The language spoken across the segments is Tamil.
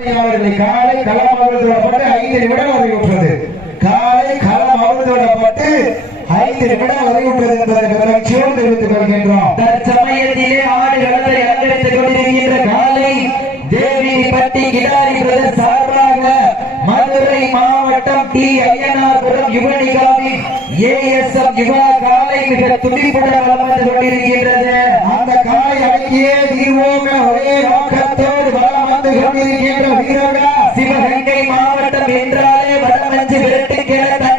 அவர்களை காலை களம் அவிழ்த்து விடப்பட்டு ஐந்து நிமிடம் அறிவுற்றது காலை களம் அவிழ்த்து விடப்பட்டு ஐந்து நிமிடம் அறிவுற்றது என்பதற்கு மகிழ்ச்சியோடு தெரிவித்துக் கொள்கின்றோம். தற்சமயத்திலே ஆடு களத்தை அலங்கரித்துக் கொண்டிருக்கின்ற காலை தேவிப்பட்டி கிடாரி பிரதர் சார்பாக மதுரை மாவட்டம் டி ஐயனார்புரம் யுவனிகாவின் ஏஎஸ்எம் யுவா காலை மிக துடிப்புடன் வலம் வந்து கொண்டிருக்கின்றது. அந்த காலை அடக்கியே தீர்வோம் என ஒரே நோக்கத்தோடு வடமஞ்சு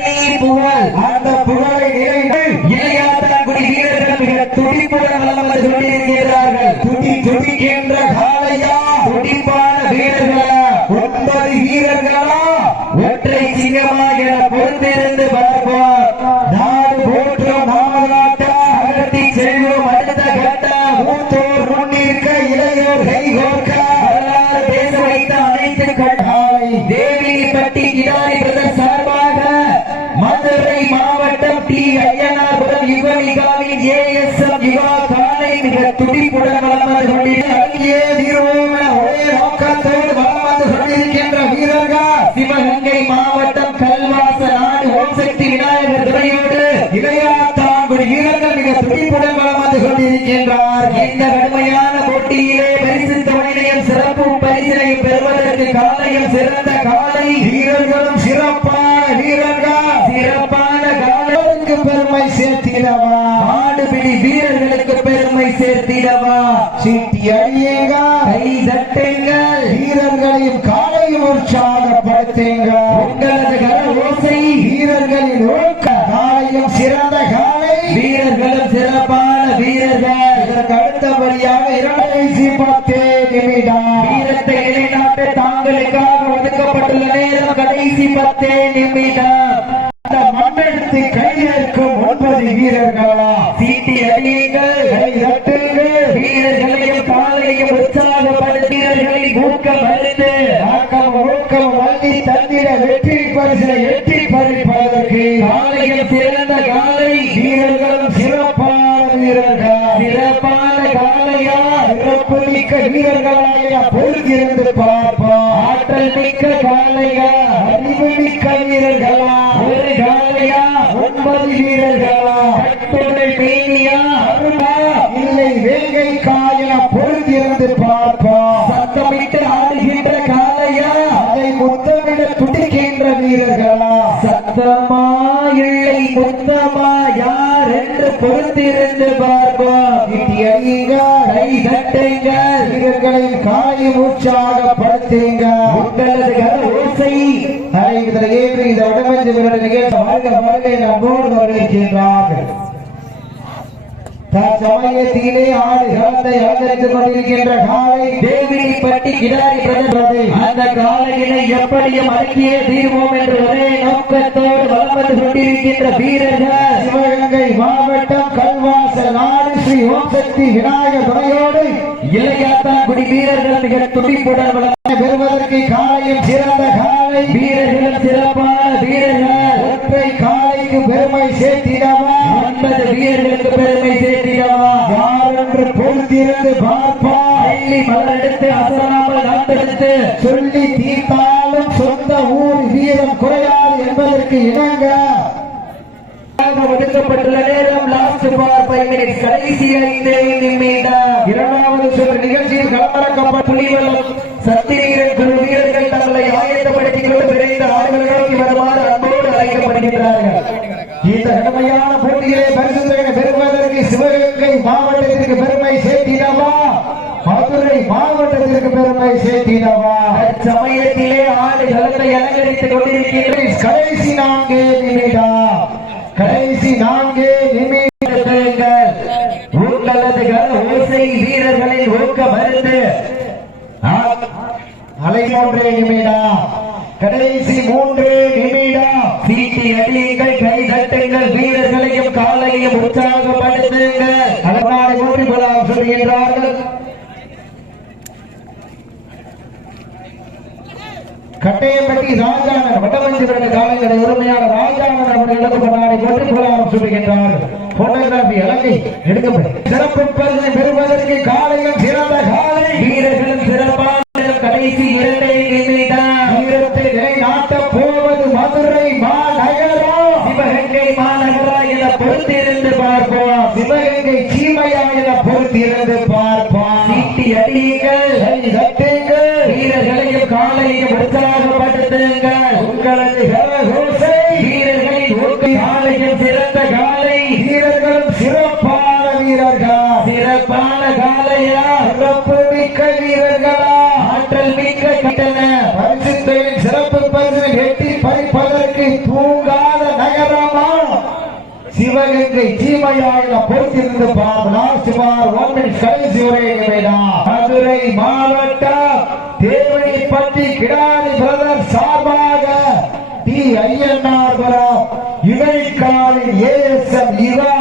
மிக துடிப்புடன் வலம் வந்து கொண்டிருக்கிறது அங்கே தீர்வோம் ஒரே நோக்கத்தோடு வலம் வந்து கொண்டிருக்கின்ற வீரர்கள் சிவகங்கை மாவட்டம் கல்வாச நாடு ஓம் சக்தி விநாயகர் துறையோடு இளையாத்தாங்குடி வீரர்கள் மிக துடிப்புடன் வலம் வந்து கொண்டிருக்கின்றார்கள் இந்த கடுமையான போட்டியிலே பரிசு தவணையும் சிறப்பு பரிசினையும் பெறுவதற்கு காலையும் சிறந்த காலை. வீரர்களும் சிறப்பான வீரர்கள் சிறப்பான காலை. அவருக்கு பெருமை சேர்த்திடவா? பெருமை சேர்த்திடவா சீட்டி அழியுங்க கை தட்டுங்கள் வீரர்களையும் காலையும் உற்சாகப்படுத்துங்க உங்களது கர ஓசை. வீரர்களின் ஒழுக்க காலையும் சிறந்த காலை. வீரர்களும் சிறப்பான வீரர்கள். இதற்கு அடுத்தபடியாக இரண்டாயிரத்தி பத்து நிமிடம். வீரத்தை நிலைநாட்ட தாங்களுக்காக ஒதுக்கப்பட்டுள்ள நேரம் கடைசி பத்தே நிமிடம். அந்த மண்டலத்தை கையெழுக்கும் ஒன்பது வீரர்களா சீட்டி அடியுங்கள் கை தட்டுங்கள் வீரர்களையும் காலையும் உற்சாகப்படுத்தி வீரர்களை ஊக்கம் அளித்து ஆக்கம் ஒழுக்கம் வள்ளி தந்திர வெற்றி பரிசை எட்டி பறிப்பதற்கு காலையும் சிறந்த காலை வீரர்களும் சிறப்பான வீரர்கள் சிறப்பான காலையா? சிறப்பு மிக்க வீரர்களாக பொழுதிருந்து பார்ப்போம் ஆற்றல் மிக்க காலையா? அறிவு மிக்க வீரர்களா? ஒரு காலையா? ஒன்பது வீரர்களா? வீரர்களா சத்தமா இல்லை முத்தமா? யார் என்று பொறுத்திருந்து பார்ப்போம். இட்டி அழியுங்க கை தட்டுங்கள். வீரர்களின் காயும் உற்சாகப்படுத்துங்க உங்களது கர ஓசை. இதில் ஏற்று இந்த வடமஞ்சு வீரர் நிகழ்ச்சி வாழ்க வாழ்க நம்மோடு வருகின்றார்கள். தற்சமயத்திலே ஆடு களத்தை அலங்கரித்துக் கொண்டிருக்கின்ற காலை தேவிப்பட்டி கிடாரி பிரதமர் அந்த காலையினை எப்படியும் அடக்கியே தீர்வோம் என்று ஒரே நோக்கத்தோடு வலம் வந்து கொண்டிருக்கின்ற வீரர்கள் சிவகங்கை மாவட்டம் கல்வாசல் நாடு ஸ்ரீ ஓம் சக்தி விநாயகர் துணையோடு இளையாத்தான்குடி வீரர்கள் மிக துடிப்புடன் வளர்ந்து பெறுவதற்கு காலையும் சிறந்த காலை வீரர்களும் சிறப்பான வீரர்கள். ஒற்றை காலைக்கு பெருமை சேர்த்திடம் பொறுத்திருந்து பார்ப்பா. பள்ளி மலரெடுத்து அசராமல் நாட்டெடுத்து சொல்லி தீர்த்தாலும் சொந்த ஊர் வீரம் குறையாது என்பதற்கு இணங்க. ஒதுக்கப்பட்டுள்ள நேரம் லாஸ்ட் ஃபார் ஃபைவ் மினிட்ஸ் கடைசி ஐந்து நிமிடம் இரண்டாவது சுற்று நிகழ்ச்சியில் களமிறக்கப்பட்ட புலிவலம் சத்திரீரன் கடுமையான போட்டியிலே பரிசு பெறுவதற்கு சிவகங்கை மாவட்டத்திற்கு பெருமை சேர்த்திடவா? மதுரை மாவட்டத்திற்கு பெருமை சேர்த்திடவா? சமயத்திலே ஆடு களத்தை அலங்கரித்துக் கொண்டிருக்கின்ற கடைசி நான்கு நிமிடம் கடைசி நான்கு நிமிடங்கள் உங்களது ஓசை வீரர்களின் ஊக்க மருந்து அலை மூன்று நிமிடம் கடைசி மூன்று நிமிடம் சீட்டி அடியுங்கள் கை தட்டுங்கள் வீரர்களையும் காலையும் உற்சாகப்படுத்துங்கள். அலங்காடு மூன்று போலாம் சொல்கின்றார்கள். கட்டையம்பட்டி ராஜாணன் வட்டமஞ்சி பிறந்த காலைகளை உரிமையான ராஜாணன் அவர்களுக்கு கொண்டாடி மூன்று போலாம் சொல்லுகின்றார் போட்டோகிராபி இலங்கை எடுக்கப்படும். சிறப்பு பரிசை பெறுவதற்கு காலையில் சிறப்பு மாலையை உற்சாகப்படுத்துங்கள் உங்களது கரகோசை வீரர்களின் ஊக்க காலையில் சிறந்த காலை. வீரர்களும் சிறப்பான வீரர்களா? சிறப்பான காலையா? சிறப்பு மிக்க வீரர்களா? ஆற்றல் மிக்க சிவகங்கை சீமையாயில பொறுத்திருந்து பார்க்கலாம் சுமார் ஒன் மினிட் கடைசி உரை நிலைதான் மதுரை மாவட்டம் தேவனைப்பட்டி கிடாரி பிரதர் சார்பாக டி. ஐயன்னார்புரம் இடைக்காலின் ஏஎஸ்எம் இவா